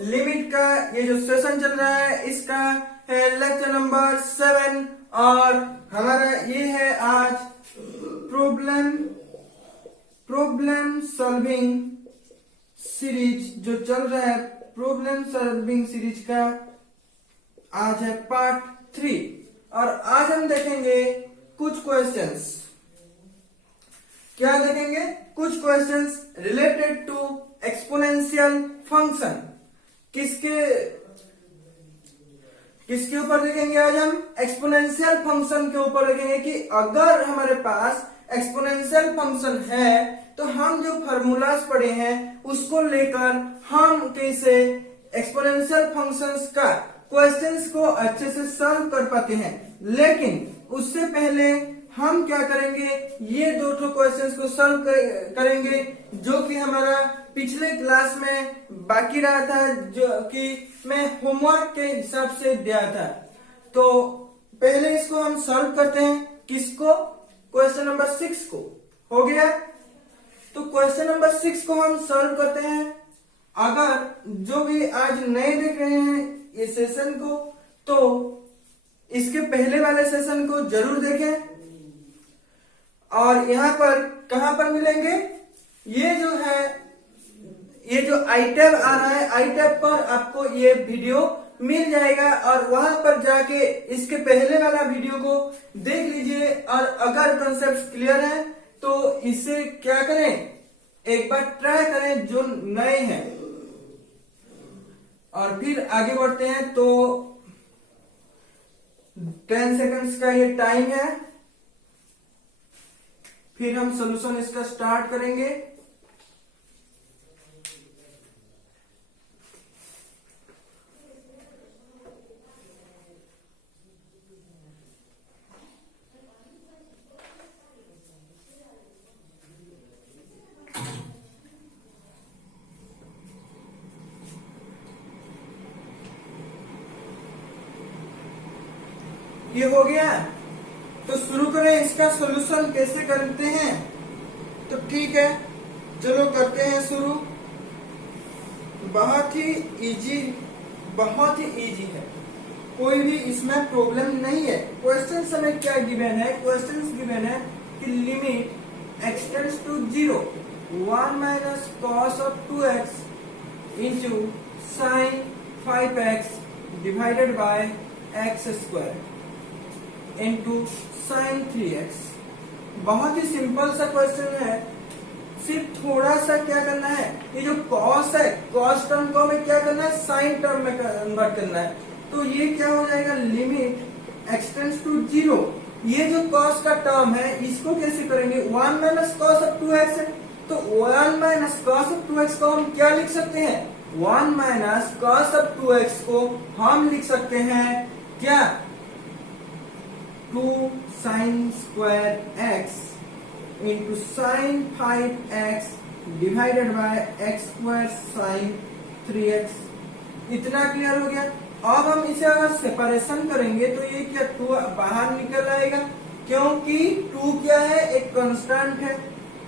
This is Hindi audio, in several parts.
लिमिट का ये जो सेशन चल रहा है इसका है लेक्चर नंबर 7 और हमारा ये है आज प्रॉब्लम सॉल्विंग सीरीज जो चल रहा है। प्रॉब्लम सॉल्विंग सीरीज का आज है पार्ट 3 और आज हम देखेंगे कुछ क्वेश्चंस। क्या देखेंगे? कुछ questions related to exponential function. किसके ऊपर देखेंगे? आज हम एक्सपोनेंशियल फंक्शन के ऊपर देखेंगे कि अगर हमारे पास एक्सपोनेंशियल फंक्शन है तो हम जो फार्मूलाज पढ़े हैं उसको लेकर हम कैसे एक्सपोनेंशियल फंक्शंस का क्वेश्चंस को अच्छे से सॉल्व कर पाते हैं। लेकिन उससे पहले हम क्या करेंगे, ये दो क्वेश्चंस को सॉल्व करेंगे जो कि हमारा पिछले क्लास में बाकी रहा था, जो कि मैं होमवर्क के हिसाब से दिया था। तो पहले इसको हम सॉल्व करते हैं। किसको? क्वेश्चन नंबर 6 को। हो गया? तो क्वेश्चन नंबर 6 को हम सॉल्व करते हैं। अगर जो भी आज नए देख रहे हैं ये सेशन को, तो इसके पहले वाले सेशन को जरूर देखें। और यहाँ पर कहां पर मिलेंगे? ये जो आई टैब आ रहा है, आई टैब पर आपको ये वीडियो मिल जाएगा और वहां पर जाके इसके पहले वाला वीडियो को देख लीजिए। और अगर कॉन्सेप्ट क्लियर है तो इसे क्या करें, एक बार ट्राई करें जो नए हैं। और फिर आगे बढ़ते हैं। तो 10 सेकंड्स का ये टाइम है, फिर हम सॉल्यूशन इसका स्टार्ट करेंगे। ये हो गया, तो शुरू करें इसका सॉल्यूशन कैसे करते हैं। तो ठीक है, चलो करते हैं शुरू। बहुत ही इजी है, कोई भी इसमें प्रॉब्लम नहीं है। क्वेश्चन हमें क्या गिवन है? क्वेश्चन गिवन है कि limit x tends to 0 1 minus cos of 2x into sine 5x divided by x square into sine 3x। बहुत ही सिंपल सा क्वेश्चन है। सिर्फ थोड़ा सा क्या करना है, ये जो कॉस है, कॉस टर्म को हमें क्या करना है, साइन टर्म में कन्वर्ट करना है। तो ये क्या हो जाएगा, लिमिट x टेंड्स टू 0। ये जो कॉस का टर्म है इसको कैसे करेंगे, 1 माइनस कॉस ऑफ 2x है। तो 1 माइनस कॉस ऑफ 2x को हम क्या लिख सकते हैं, 1 माइनस कॉस ऑफ 2x को हम लिख सकते हैं क्या, 2 sine square x into sine 5x divided by x square sine 3x। इतना क्लियर हो गया। अब हम इसे अगर सेपरेशन करेंगे तो ये क्या, 2 बाहर निकल आएगा क्योंकि 2 क्या है, एक कांस्टेंट है।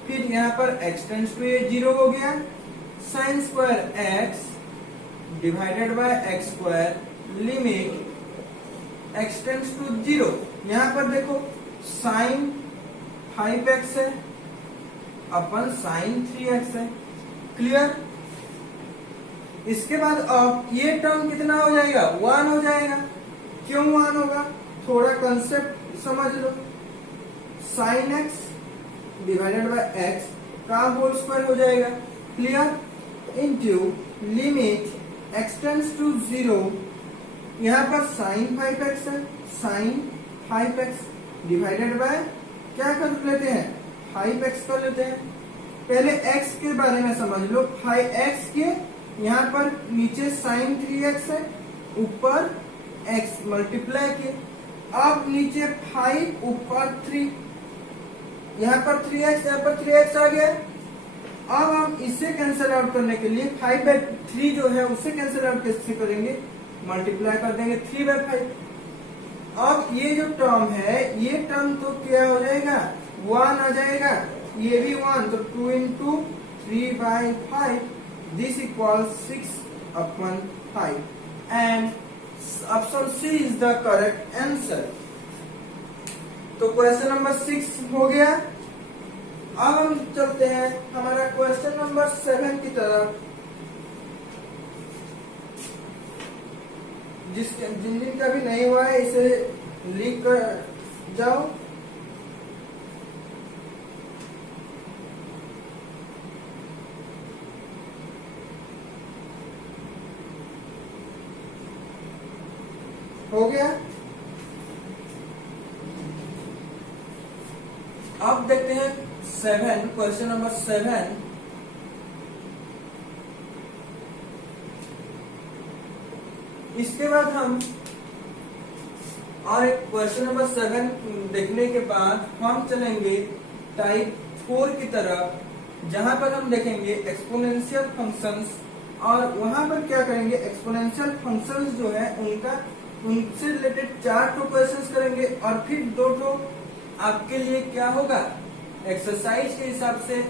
फिर यहाँ पर x टेंड्स टू 0 हो गया, sine square x divided by x square limit x tends to 0। यहाँ पर देखो साइन 5x है अपन साइन 3x है। क्लियर? इसके बाद अब ये टर्म कितना हो जाएगा, 1 हो जाएगा। क्यों 1 होगा, थोड़ा कंसेप्ट समझ लो। Sine x divided by x का होल स्क्वायर हो जाएगा। Clear? Into limit x tends to 0, यहाँ पर साइन 5x है, साइन 5x डिवाइडेड बाय क्या कर लेते हैं, 5x कर लेते हैं। पहले x के बारे में समझ लो, 5x के यहाँ पर नीचे साइन 3x है, ऊपर x मल्टीप्लाई के। अब नीचे 5 ऊपर 3, यहाँ पर 3x, यहाँ पर 3x आ गया। अब हम इसे कैंसिल आउट करने के लिए 5/3 जो है उसे कैंसिल आउट कैसे करेंगे, मल्टीप्लाई कर देंगे 3/5। अब ये जो टर्म है, ये टर्म तो क्या हो जाएगा, 1 आ जाएगा, ये भी 1, तो 2 into 3/5 this equal 6 upon 5 and option C is the correct answer. तो क्वेश्चन नंबर 6 हो गया। अब हम चलते हैं हमारा क्वेश्चन नंबर 7 की तरफ, जिन का भी नहीं हुआ है इसे लिख कर जाओ। हो गया। अब देखते हैं 7, क्वेश्चन नंबर 7। इसके बाद हम और एक क्वेश्चन नंबर 7 देखने के बाद हम चलेंगे टाइप 4 की तरफ, जहां पर हम देखेंगे एक्सपोनेंशियल फंक्शंस, और वहां पर क्या करेंगे, एक्सपोनेंशियल फंक्शंस जो है उनसे रिलेटेड 4 क्वेश्चंस करेंगे और फिर 2 आपके लिए क्या होगा, एक्सरसाइज के हिसाब से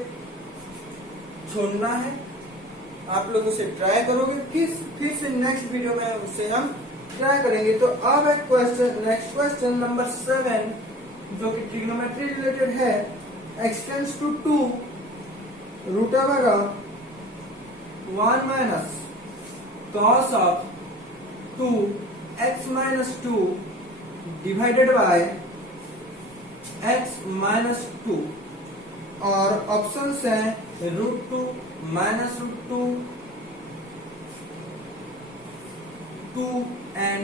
छोड़ना है। आप लोग उसे ट्राई करोगे, फिर से नेक्स्ट वीडियो में उसे हम ट्राई करेंगे। तो अब एक क्वेश्चन, नेक्स्ट क्वेश्चन नंबर 7 जो कि ट्रिग्नोमेट्री रिलेटेड है, x tends to 2 root over 1 minus cos of 2x minus 2 divided by x minus 2, और ऑप्शन है √2 minus √2 2 and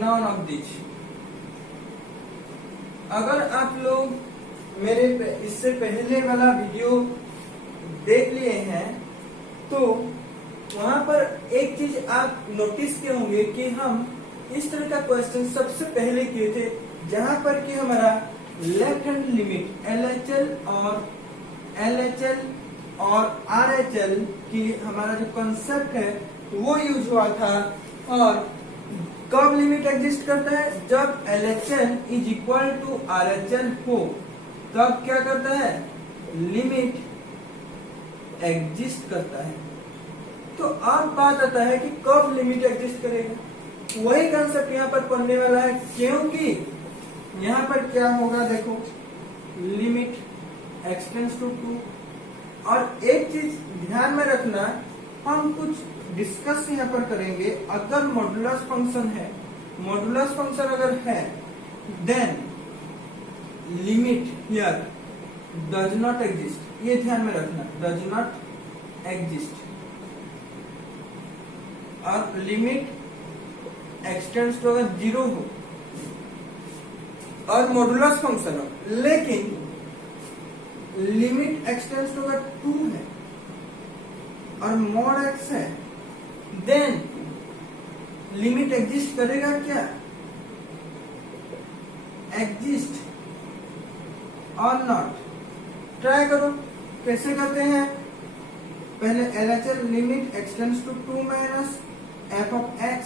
none of this. अगर आप लोग मेरे इससे पहले वाला वीडियो देख लिए हैं तो वहां पर एक चीज आप नोटिस किए होंगे कि हम इस तरह का क्वेश्चन सबसे पहले किए थे, जहां पर कि हमारा लेफ्ट हैंड लिमिट LHL और RHL की हमारा जो कंसेप्ट है वो यूज हुआ था। और कब लिमिट एग्जिस्ट करता है, जब LHL is equal to RHL हो, तब क्या करता है, लिमिट एग्जिस्ट करता है। तो अब बात आता है कि कब लिमिट एग्जिस्ट करेगा, वही कंसेप्ट यहाँ पर पढ़ने वाला है, क्योंकि यहाँ पर क्या होगा, देखो लिमिट x टेंड्स टू 2, और एक चीज ध्यान में रखना, हम कुछ डिस्कस यहाँ पर करेंगे। अगर मॉडुलस फंक्शन है, मॉडुलस फंक्शन अगर है, then limit here does not exist, ये ध्यान में रखना, डज नॉट एग्जिस्ट। और लिमिट x टेंड्स टू अगर 0 हो और मॉडुलस फंक्शन हो, लेकिन लिमिट x टेंड्स टू अगर 2 है और मॉड x है, देन लिमिट एग्जिस्ट करेगा क्या, एग्जिस्ट और नॉट। ट्राई करो, कैसे करते हैं, पहले LHL limit x tends to 2 minus f of x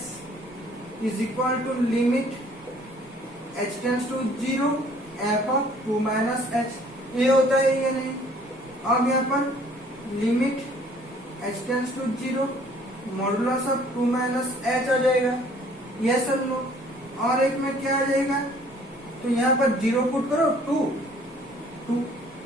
is equal to limit h tends to 0 f of 2 minus h, ये होता है या नहीं। अब यहाँ पर limit h tends to 0 modulus of 2 minus h आ जाएगा, यस और नो। और एक में क्या आ जाएगा, तो यहाँ पर 0 पुट करो, 2,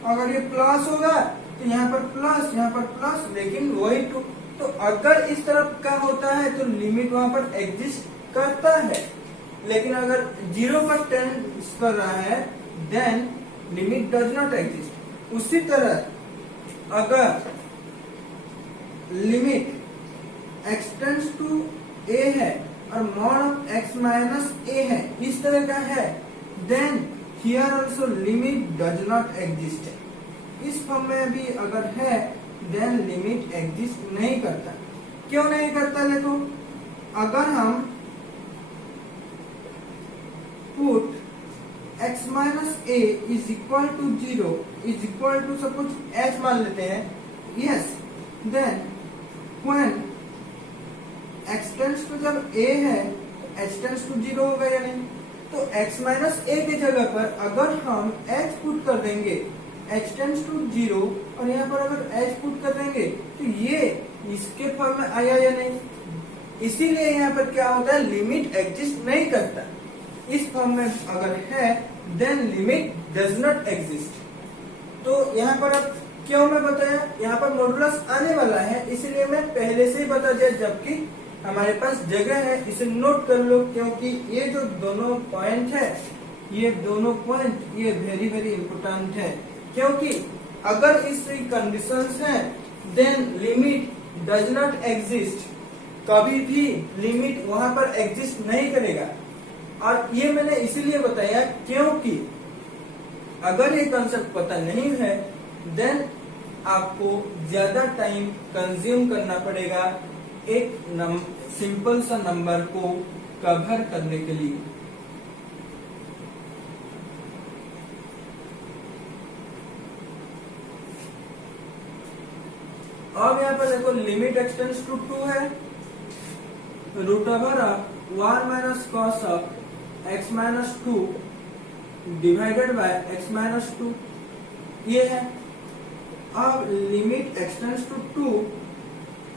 अगर ये प्लस होगा तो यहाँ पर प्लस, यहाँ पर प्लस, लेकिन वही 2। तो अगर इस तरफ का होता है तो लिमिट वहां पर एग्जिस्ट करता है, लेकिन अगर 0 पर टेंड कर रहा है then limit does not exist. उसी तरह अगर limit x tends to a है और mod of x minus a है, इस तरह का है, then here also limit does not exist है। इस फॉर्म में भी अगर है देन लिमिट एग्जिस्ट नहीं करता। क्यों नहीं करता, देखो अगर हम put x minus a is equal to 0 is equal to suppose h मान लेते हैं, yes, then when x tends to जब a है h टेंड्स टू 0 होगा या नहीं। तो x माइनस a की जगह पर अगर हम h पुट कर देंगे h टेंड्स टू 0 और यहाँ पर अगर h पुट कर देंगे तो ये इसके फॉर्म में आया या नहीं, इसीलिए यहाँ पर क्या होता है, लिमिट एग्जिस्ट नहीं करता। इस फॉर्म में अगर है then limit does not exist. तो यहाँ पर अब क्यों मैं बताया, यहाँ पर मॉडुलस आने वाला है इसलिए मैं पहले से ही बता दिया, जबकि हमारे पास जगह है, इसे नोट कर लो, क्योंकि ये जो दोनों पॉइंट है, ये दोनों पॉइंट ये वेरी वेरी इंपोर्टेंट है, क्योंकि अगर इस कंडीशंस है then limit does not exist, कभी भी लिमिट वहां पर एग्जिस्ट नहीं करेगा। और ये मैंने इसीलिए बताया क्योंकि अगर ये कंसेप्ट पता नहीं है देन आपको ज्यादा टाइम कंज्यूम करना पड़ेगा एक सिंपल सा नंबर को कवर करने के लिए। अब यहाँ पर देखो लिमिट एक्सटेंड्स टू 2 है, root over 1 minus cos of x minus 2 divided by x minus 2 ये है। अब लिमिट एक्सटेंड्स टू 2,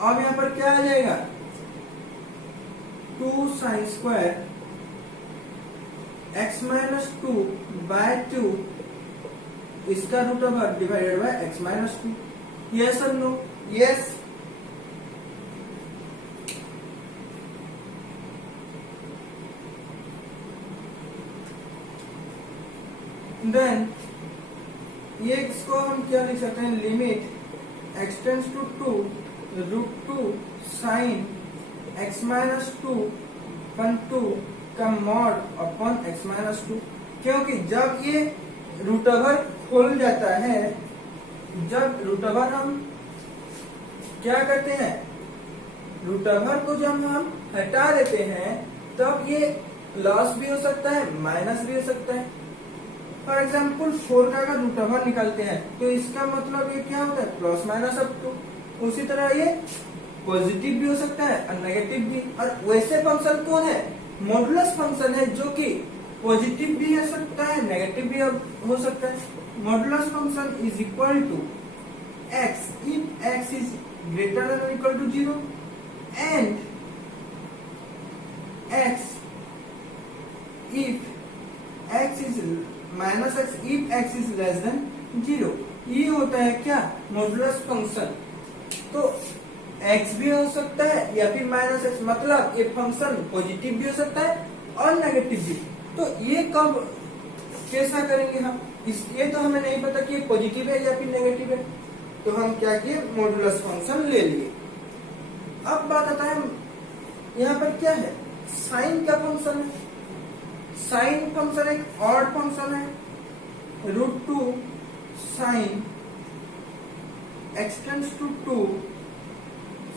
अब यहाँ पर क्या आ जाएगा, 2 sine square x minus 2 by 2 इसका root over divided by x minus 2। Yes और नो, यस। देन ये इसको हम क्या लिख सकते हैं, limit x tends to 2 root 2 sine x minus 2 अपन 2 का मॉड अपॉन x माइनस 2, क्योंकि जब ये रूट ओवर खोल जाता है, जब रूट ओवर हम क्या करते हैं, रूट ओवर को जब हम हटा देते हैं तब ये लॉस भी हो सकता है माइनस भी हो सकता है। फॉर एग्जाम्पल 4 का अगर रूट ओवर निकालते हैं तो इसका मतलब ये क्या होता है, प्लस माइनस अप टू। उसी तरह ये पॉजिटिव भी हो सकता है और नेगेटिव भी। और वैसे फंक्शन कौन है, मॉडुलस फंक्शन है, जो कि पॉजिटिव भी हो सकता है नेगेटिव भी हो सकता है। Modulus function is equal to x if x is greater than or equal to 0 and x if x is minus x if x is less than 0। ये होता है क्या, मॉडुलस फंक्शन। तो x भी हो सकता है या फिर माइनस x, मतलब ये फंक्शन पॉजिटिव भी हो सकता है और नेगेटिव भी। तो ये कब कैसा करेंगे हम, ये तो हमें नहीं पता कि ये पॉजिटिव है या फिर नेगेटिव है, तो हम क्या किए, मॉडुलस फंक्शन ले लिए। अब बात आता है यहाँ पर क्या है, साइन का फंक्शन है। साइन फंक्शन एक ऑड फंक्शन है, root 2 sine x tends to 2,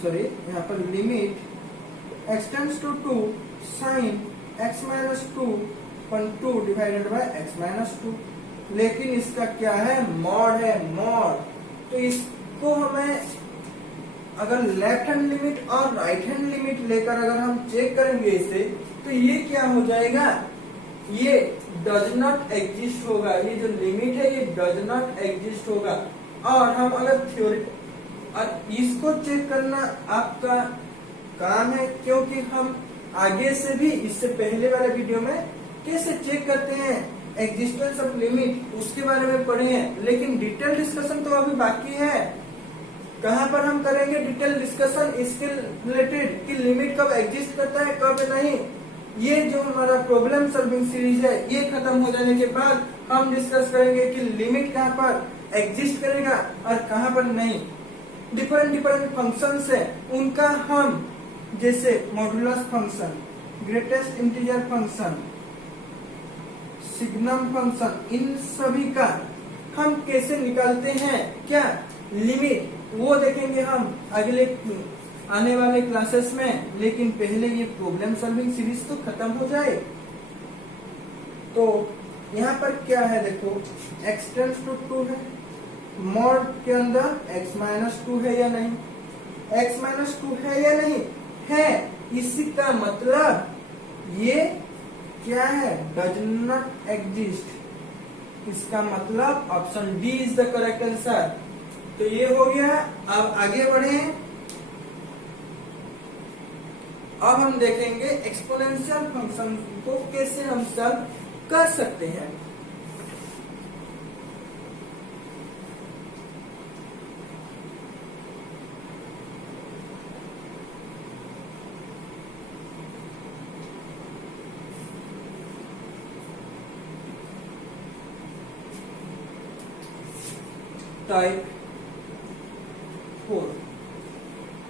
sorry यहाँ पर limit x tends to 2 sine x minus 2 divided by x minus 2। लेकिन इसका क्या है, मॉड है, मॉड। तो इसको हमें अगर लेफ्ट हैंड लिमिट और राइट हैंड लिमिट लेकर अगर हम चेक करेंगे इसे, तो ये क्या हो जाएगा, ये डज नॉट एग्जिस्ट होगा। ये जो लिमिट है ये डज नॉट एग्जिस्ट होगा। और हम अगर थ्योरी और इसको चेक करना आपका काम है, क्योंकि हम आगे से भी इससे पहले वाले वीडियो में कैसे चेक करते हैं एग्जिस्टेंस ऑफ लिमिट, उसके बारे में पढ़े हैं। लेकिन डिटेल डिस्कशन तो अभी बाकी है। कहाँ पर हम करेंगे डिटेल डिस्कशन इसके रिलेटेड कि लिमिट कब एग्जिस्ट करता है कब नहीं। ये जो हमारा प्रॉब्लम सॉल्विंग सीरीज है ये खत्म हो जाने के बाद हम डिस्कस करेंगे कि लिमिट कहाँ पर एग्जिस्ट करेगा और कहाँ पर नहीं। डिफरेंट डिफरेंट फंक्शंस है, उनका हम जैसे modulus function, greatest integer function, signum function, इन सभी का हम कैसे निकालते हैं क्या लिमिट, वो देखेंगे हम अगले आने वाले क्लासेस में। लेकिन पहले ये प्रॉब्लम सॉल्विंग सीरीज तो खत्म हो जाए। तो यहाँ पर क्या है देखो, x टेंड्स टू 2 है, मॉड के अंदर x माइनस 2 है या नहीं, x माइनस 2 है या नहीं है। इसी का मतलब ये क्या है, डज नॉट एग्जिस्ट। इसका मतलब option D is the correct answer. तो ये हो गया। अब आगे बढ़े, अब हम देखेंगे एक्सपोनेंशियल फंक्शन को कैसे हम सॉल्व कर सकते हैं।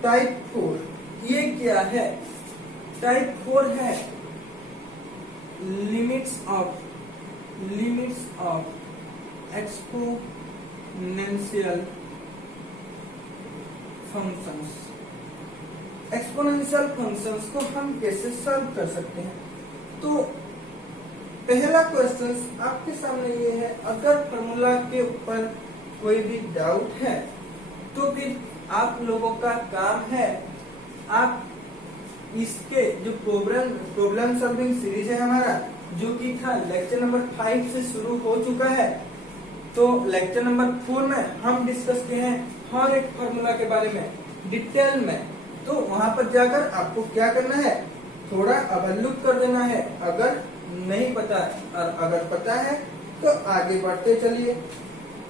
टाइप 4 ये क्या है? टाइप 4 है limits of exponential functions. Exponential functions को हम कैसे सॉल्व कर सकते हैं? तो पहला क्वेश्चन आपके सामने ये है, अगर फॉर्मूला के ऊपर कोई भी डाउट है तो फिर आप लोगों का काम है, आप इसके जो प्रॉब्लम सॉल्विंग सीरीज है हमारा, जो कि था लेक्चर नंबर 5 से शुरू हो चुका है, तो लेक्चर नंबर 4 में हम डिस्कस किए हैं हर एक फॉर्मूला के बारे में डिटेल में। तो वहां पर जाकर आपको क्या करना है, थोड़ा अवलोक कर देना है अगर नहीं पता है, और अगर पता है तो आगे बढ़ते चलिए।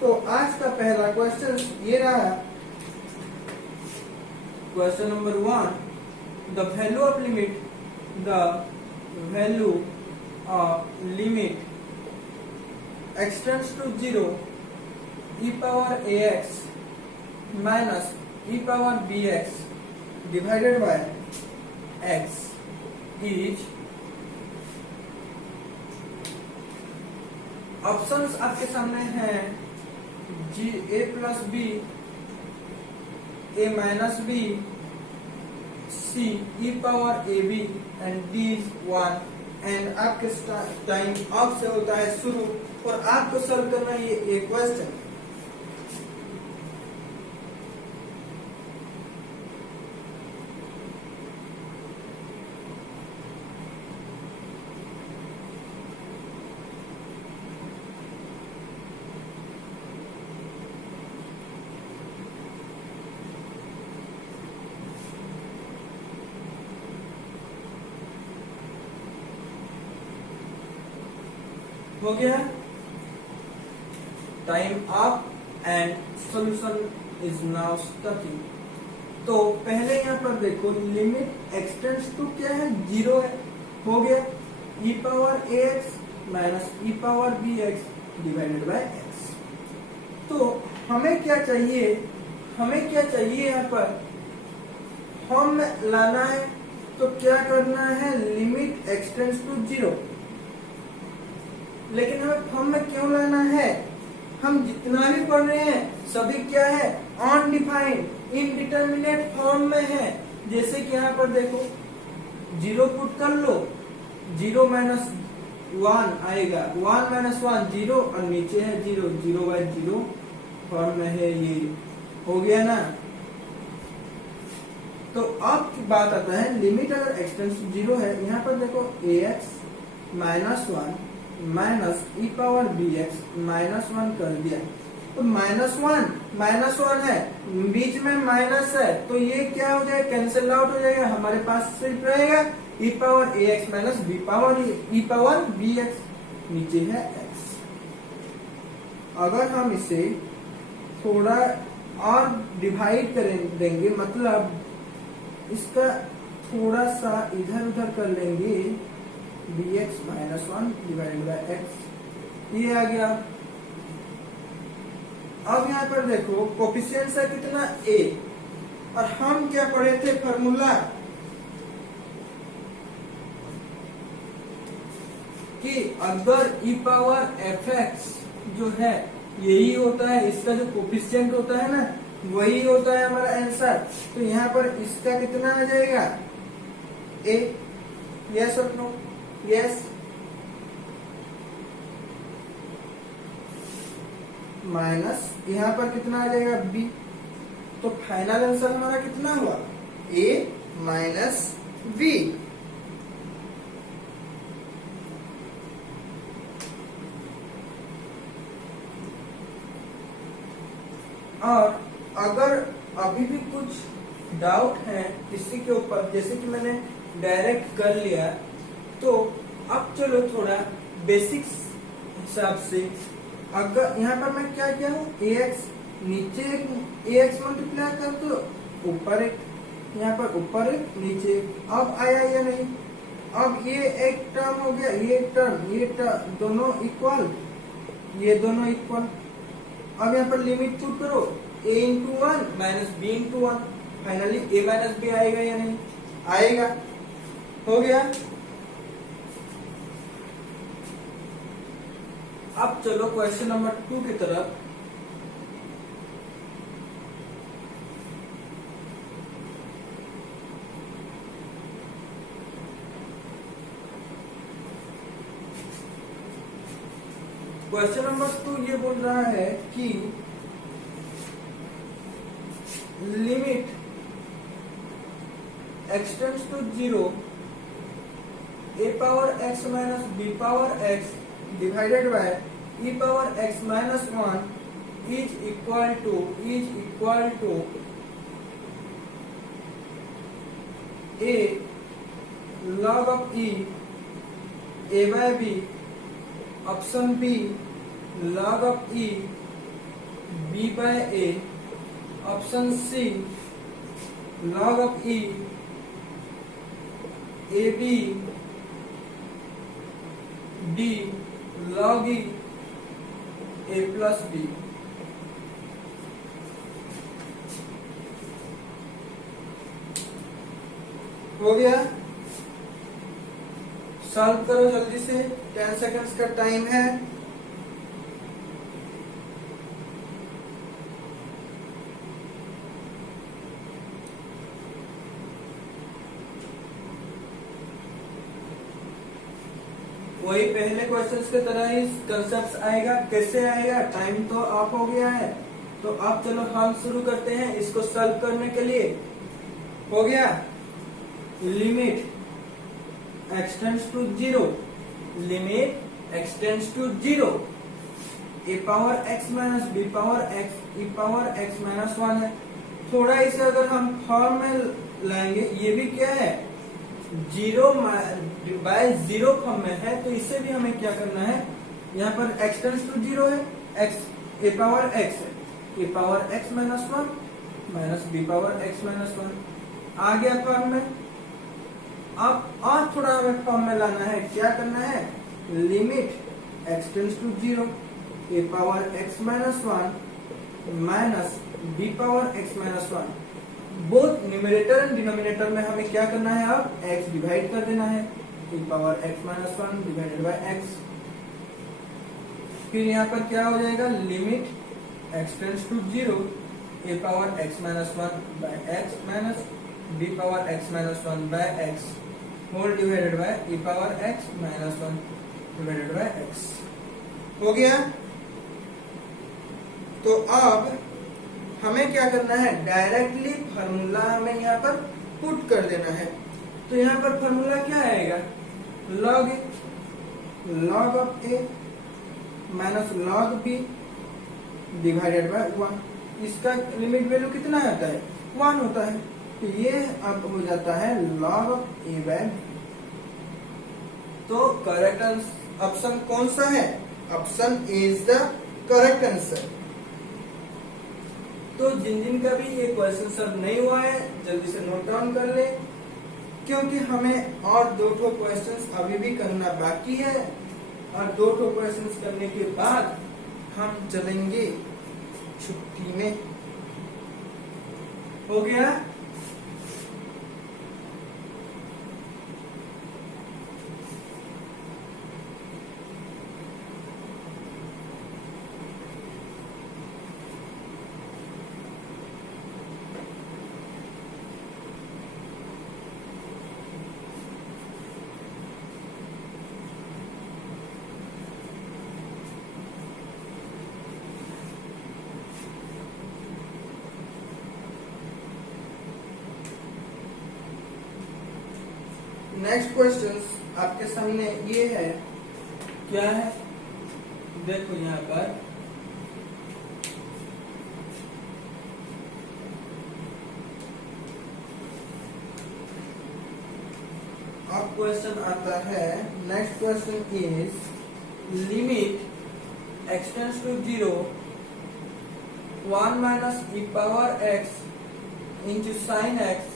तो आज का पहला क्वेश्चन ये रहा, question number 1, the value of limit x tends to 0 e power ax minus e power bx divided by x is। Options आपके सामने हैं a plus b, a minus b, c e power ab and d is 1। And आपके टाइम ऑफ से होता है शुरू, और आपको सॉल्व करना है ये क्वेश्चन। हो गया, time up and solution is now starting. तो पहले यहाँ पर देखो, लिमिट एक्सटेंड्स टू क्या है, 0 है, हो गया e power ax minus e power bx divided by x। तो हमें क्या चाहिए, यहाँ पर फॉर्म में लाना है, तो क्या करना है, लिमिट एक्सटेंड्स टू 0। लेकिन हमें फॉर्म में क्यों लाना है, हम जितना भी पढ़ रहे हैं सभी क्या है, अनडिफाइंड इनडिटरमिनेट फॉर्म में है। जैसे कि यहाँ पर देखो 0 पुट कर लो, 0 माइनस 1 आएगा, 1 माइनस 1 0, और नीचे है 0, 0/0 फॉर्म में है, ये हो गया ना। तो अब बात आता है, लिमिट अगर एक्सटेंड्स टू 0 है, यहाँ पर देखो ax minus 1 minus e power bx -1 कर दिया, तो -1 है, बीच में माइनस है, तो ये क्या हो जाएगा, कैंसिल आउट हो जाएगा, हमारे पास सिर्फ रहेगा e power ax minus e power bx, नीचे है x। अगर हम इसे थोड़ा और डिवाइड देंगे, मतलब इसका थोड़ा सा इधर उधर कर लेंगे, bx -1 डिवाइडेड बाय x, ये आ गया। अब यहाँ पर देखो कोफिशिएंट है कितना, a, और हम क्या पढ़े थे फॉर्मूला कि अगर e पावर fx जो है यही होता है, इसका जो कोफिशिएंट होता है ना, वही होता है हमारा आंसर। तो यहाँ पर इसका कितना आ जाएगा, a, यस और नो, यस, माइनस यहाँ पर कितना आ जाएगा b, तो फाइनल आंसर हमारा कितना हुआ, a माइनस b। और अगर अभी भी कुछ डाउट है किसी के ऊपर, जैसे कि मैंने डायरेक्ट कर लिया। तो अब चलो थोड़ा बेसिक्स हिसाब से, अगर यहाँ पर मैं क्या किया हूँ, ax नीचे एक ax मल्टीप्लाई कर दो, ऊपर एक, यहाँ पर ऊपर एक नीचे एक। अब आया या नहीं, अब ये एक टर्म हो गया, ये टर्म ये टर्म दोनों इक्वल, ये दोनों इक्वल। अब यहाँ पर लिमिट पुट करो, a into one minus b into one, finally a minus b आएगा या नहीं, आएगा। हो गया। अब चलो क्वेश्चन नंबर 2 की तरफ। क्वेश्चन नंबर 2 ये बोल रहा है कि limit x tends to 0 a power x minus b power x divided by e power x minus 1 is equal to a log of e a bye b, option B log of e b बाय a, option C log of e a b d log e a plus b। हो गया। सॉल्व करो जल्दी से, 10 सेकंड्स का टाइम है। वही पहले क्वेश्चंस की तरह ही कंसेप्ट आएगा। कैसे आएगा, टाइम तो ऑफ हो गया है। तो अब चलो हम शुरू करते हैं इसको सॉल्व करने के लिए। हो गया। Limit x tends to 0, limit x tends to 0 a power x minus b power x e power x minus 1 है। थोड़ा इसे अगर हम फॉर्म में लाएंगे, ये भी क्या है, 0 बाय 0 फॉर्म में है। तो इसे भी हमें क्या करना है, यहाँ पर x टेंड्स टू 0 है, x a पावर x है, a power x minus 1 minus b power x minus 1 आ गया फॉर्म में। अब और थोड़ा हमें फॉर्म में लाना है। क्या करना है, limit x tends to 0 a power x minus 1 minus b power x minus 1, both numerator and denominator में हमें क्या करना है, अब x डिवाइड कर देना है, e power x minus 1 divided by x। फिर यहाँ पर क्या हो जाएगा, limit x tends to 0 a power x minus 1 by x minus b power x minus 1 by x whole divided by e power x minus 1 divided by x। हो गया। तो अब हमें क्या करना है, डायरेक्टली फार्मूला हमें यहाँ पर पुट कर देना है। तो यहाँ पर फार्मूला क्या आएगा, log of a minus log b divided by 1। इसका लिमिट वैल्यू कितना आता है, 1 होता है। तो ये अब हो जाता है log of a bye b। तो करेक्ट ऑप्शन कौन सा है, option A is the correct answer. तो जिन का भी ये क्वेश्चन सॉल्व नहीं हुआ है, जल्दी से नोट डाउन कर ले, क्योंकि हमें और 2 क्वेश्चंस अभी भी करना बाकी है। और 2 क्वेश्चंस करने के बाद हम चलेंगे छुट्टी में। हो गया। नेक्स्ट क्वेश्चन आपके सामने ये है, क्या है, देखो यहाँ पर क्वेश्चन आता है, next question is limit x tends to 0 1 minus e power x into sine x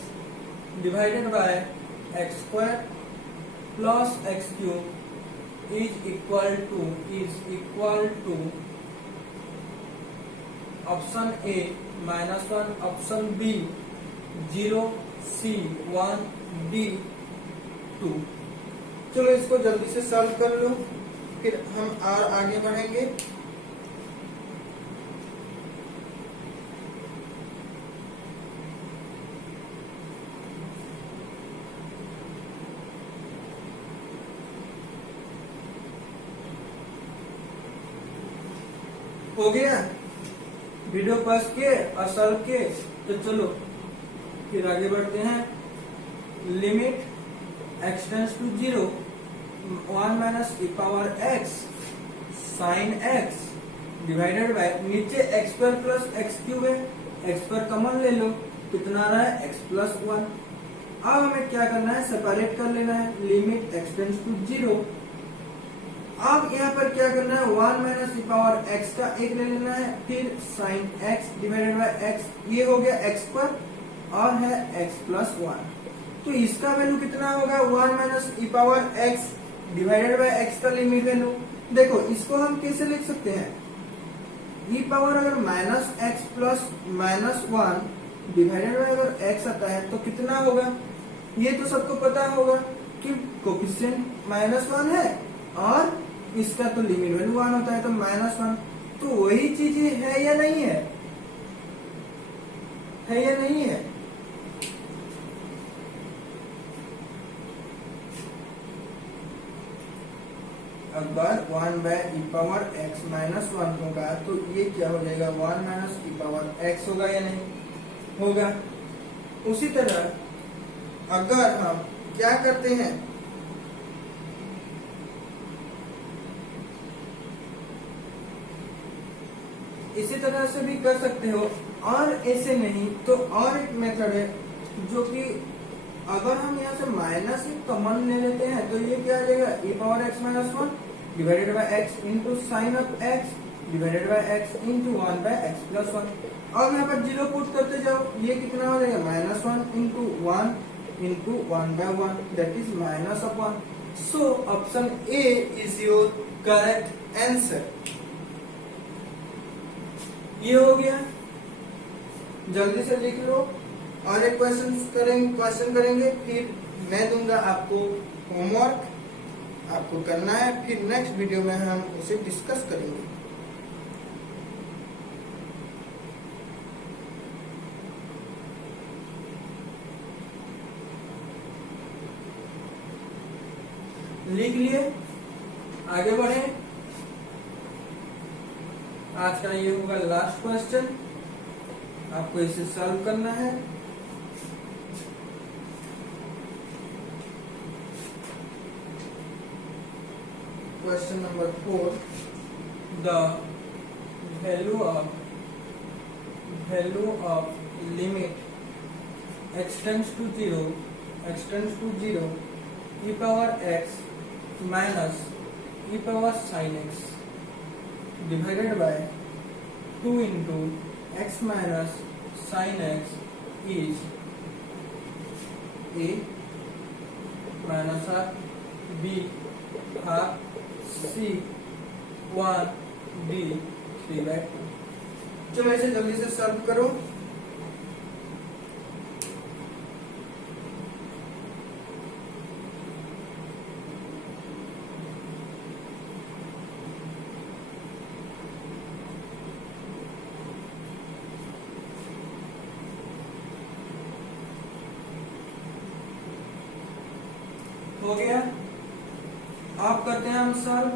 divided by x square plus x cube is equal to option A -1, option B 0, C 1, D 2। चलो इसको जल्दी से सॉल्व कर लो, फिर हम और आगे बढ़ेंगे। हो गया वीडियो पॉज के और सॉल्व के, तो चलो फिर आगे बढ़ते हैं। Limit x tends to 0 1 minus e power x sine x divided by, नीचे x square plus x cube है, एक्स पर कॉमन ले लो, कितना रहा है एक्स प्लस 1। अब हमें क्या करना है, सेपरेट कर लेना है। लिमिट एक्स टेंड्स टू 0, अब यहाँ पर क्या करना है, 1 माइनस ई पावर एक्स का एक ले लेना है, फिर sign x divided by x, ये हो गया एक्स पर और है एक्स प्लस 1। तो इसका वैल्यू कितना होगा, 1 minus e power x divided by x का लिमिट वैल्यू। देखो इसको हम कैसे लिख सकते हैं, ई पावर अगर minus x plus -1 divided bye अगर एक्स आता है तो कितना होगा, ये तो सबको पता होगा कि कोफिशिएंट -1 है और इसका तो लिमिट वैल्यू 1 होता है, तो -1। तो वही चीज है या नहीं है, है या नहीं है। अगर 1 बाय ई पावर एक्स -1 होगा तो ये क्या हो जाएगा, 1 माइनस ई पावर एक्स होगा या नहीं होगा। उसी तरह अगर हम क्या करते हैं, इसी तरह से भी कर सकते हो, और ऐसे नहीं तो और एक मेथड है जो कि अगर हम यहाँ से माइनस एक कॉमन ले लेते हैं तो ये क्या आ जाएगा, e power x -1 divided by x into sine of x divided by x into 1 by x plus 1। और यहाँ पर 0 पुट करते जाओ, ये कितना हो जाएगा, -1 into 1 into 1 by 1 that is -1। So option A is your correct answer. ये हो गया, जल्दी से लिख लो। और एक क्वेश्चन करेंगे, फिर मैं दूंगा आपको होमवर्क, आपको करना है, फिर नेक्स्ट वीडियो में हम उसे डिस्कस करेंगे। लिख लिए, आगे बढ़े। आज का ये होगा लास्ट क्वेश्चन, आपको इसे सॉल्व करना है। Question number 4, the value of limit x tends to 0 e power x minus e power sine x divided by 2 into x minus sine x is A minus half B half C 1 D 3/2। चलो इसे जल्दी से सॉल्व करो। हो गया, आप करते हैं हम solve.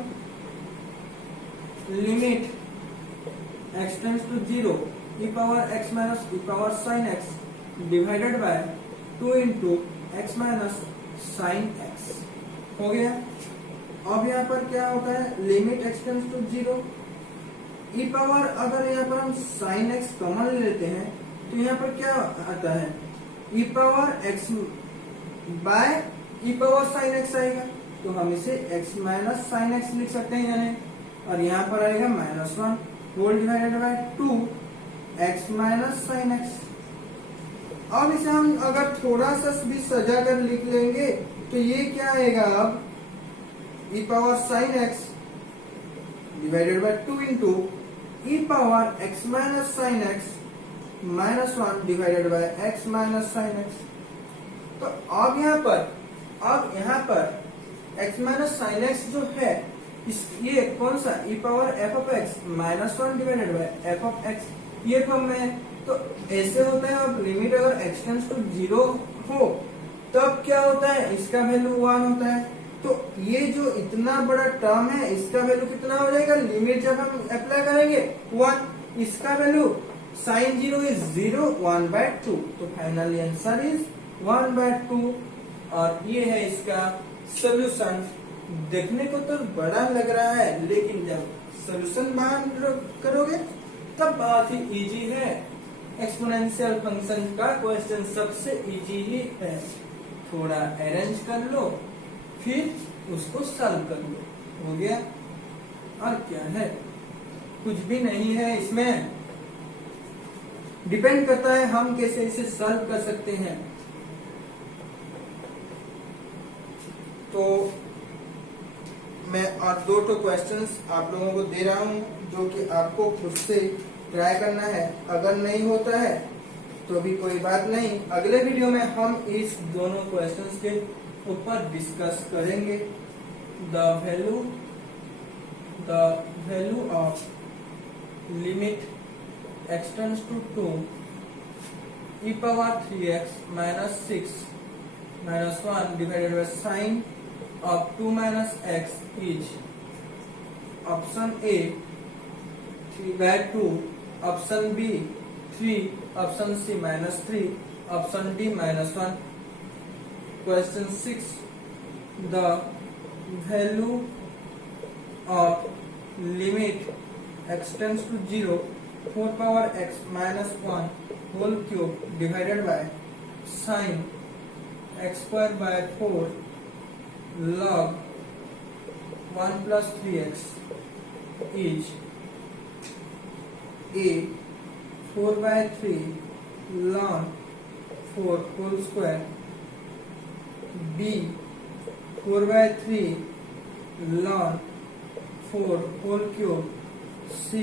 Limit x tends to 0 e power x minus e power sine x divided by 2 into x minus sine x. हो गया। अब यहाँ पर क्या होता है, limit x tends to 0 e power, अगर यहाँ पर हम साइन एक्स कॉमन लेते हैं तो यहाँ पर क्या आता है, ई पावर एक्स बाय ई पावर साइन एक्स आएगा, तो हम इसे x माइनस साइन एक्स लिख सकते हैं यानी, और यहाँ पर आएगा -1 whole divided by 2 x minus sine x. अब इसे हम अगर थोड़ा सा भी सजा कर लिख लेंगे तो ये क्या आएगा, अब e power sine x divided by 2 into e power x minus sine x -1 divided by x minus sine x. तो अब यहाँ पर x माइनस साइन एक्स जो है ये कौन सा e power f of x -1 divided by f of x ये फॉर्म में है। तो ऐसे होता है, अब लिमिट अगर x टेंड्स टू 0 हो तब क्या होता है, इसका वैल्यू 1 होता है। तो ये जो इतना बड़ा टर्म है इसका वैल्यू कितना हो जाएगा, लिमिट जब हम अप्लाई करेंगे 1, इसका वैल्यू साइन 0 इज 0 1/2, तो फाइनली आंसर इज 1/2। और ये है इसका सोल्यूशन। देखने को तो बड़ा लग रहा है लेकिन जब सोल्यूशन बाहर करोगे तब बहुत ही इजी है। एक्सपोनेंशियल फंक्शन का क्वेश्चन सबसे इजी ही है, थोड़ा अरेंज कर लो फिर उसको सॉल्व कर लो, हो गया। और क्या है, कुछ भी नहीं है इसमें, डिपेंड करता है हम कैसे इसे सॉल्व कर सकते हैं। तो मैं और 2 क्वेश्चंस आप लोगों को दे रहा हूं जो कि आपको खुद से ट्राई करना है। अगर नहीं होता है तो भी कोई बात नहीं, अगले वीडियो में हम इस दोनों क्वेश्चंस के ऊपर डिस्कस करेंगे। The value of limit x tends to 2 e power 3x minus 6 -1 divided by sine of 2 minus x is option A 3/2, option B 3, option C -3, option D -1। Question 6, the value of limit x tends to 0 4 power x minus 1 whole cube divided by sine x²/4 log 1 plus 3x is a 4/3 ln 4 whole square, b 4/3 ln 4 whole cube, c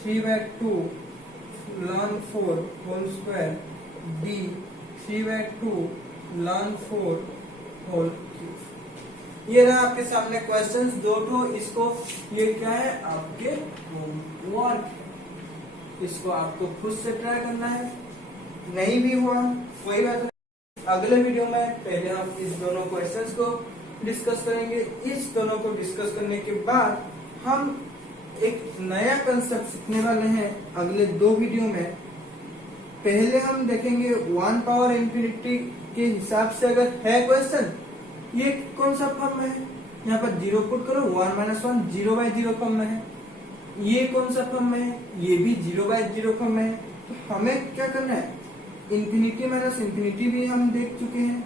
3/2 ln 4 whole square, d 3/2 ln 4 whole cube। ये रहा आपके सामने क्वेश्चंस 2 इसको, ये क्या है आपके होमवर्क, इसको आपको खुद से ट्राई करना है। नहीं भी हुआ कोई बात नहीं, अगले वीडियो में पहले हम इस दोनों क्वेश्चंस को डिस्कस करेंगे। इस दोनों को डिस्कस करने के बाद हम एक नया कंसेप्ट सीखने वाले हैं अगले 2 वीडियो में। पहले हम देखेंगे 1 पावर इंफिनिटी के हिसाब से अगर है क्वेश्चन, ये कौन सा फॉर्म में है, यहाँ पर 0 पुट करो 1 - 1 0/0 फॉर्म में है। ये कौन सा फॉर्म में है, ये भी 0/0 फॉर्म में है। तो हमें क्या करना है, इंफिनिटी माइनस इंफिनिटी भी हम देख चुके हैं,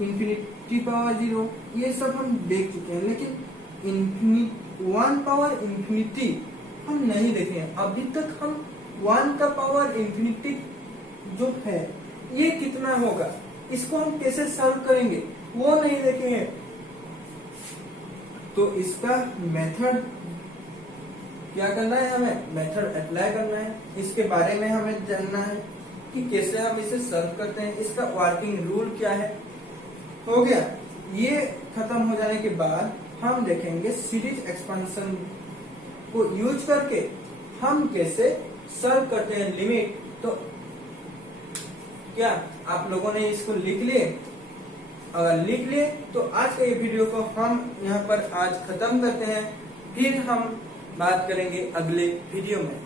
इंफिनिटी पावर 0 ये सब हम देख चुके हैं, लेकिन 1 पावर इंफिनिटी हम नहीं देखे हैं अभी तक। हम 1 का पावर इंफिनिटी जो है ये कितना होगा, इसको हम कैसे सॉल्व करेंगे वो नहीं देखे हैं। तो इसका मेथड क्या करना है, हमें मेथड अप्लाई करना है, इसके बारे में हमें जानना है कि कैसे हम इसे सॉल्व करते हैं, इसका वर्किंग रूल क्या है। हो गया, ये खत्म हो जाने के बाद हम देखेंगे सीरीज एक्सपेंशन को यूज करके हम कैसे सॉल्व करते हैं लिमिट। तो क्या आप लोगों ने इसको लिख लिए? अगर लिख लिए तो आज के ये वीडियो को हम यहाँ पर आज खत्म करते हैं, फिर हम बात करेंगे अगले वीडियो में।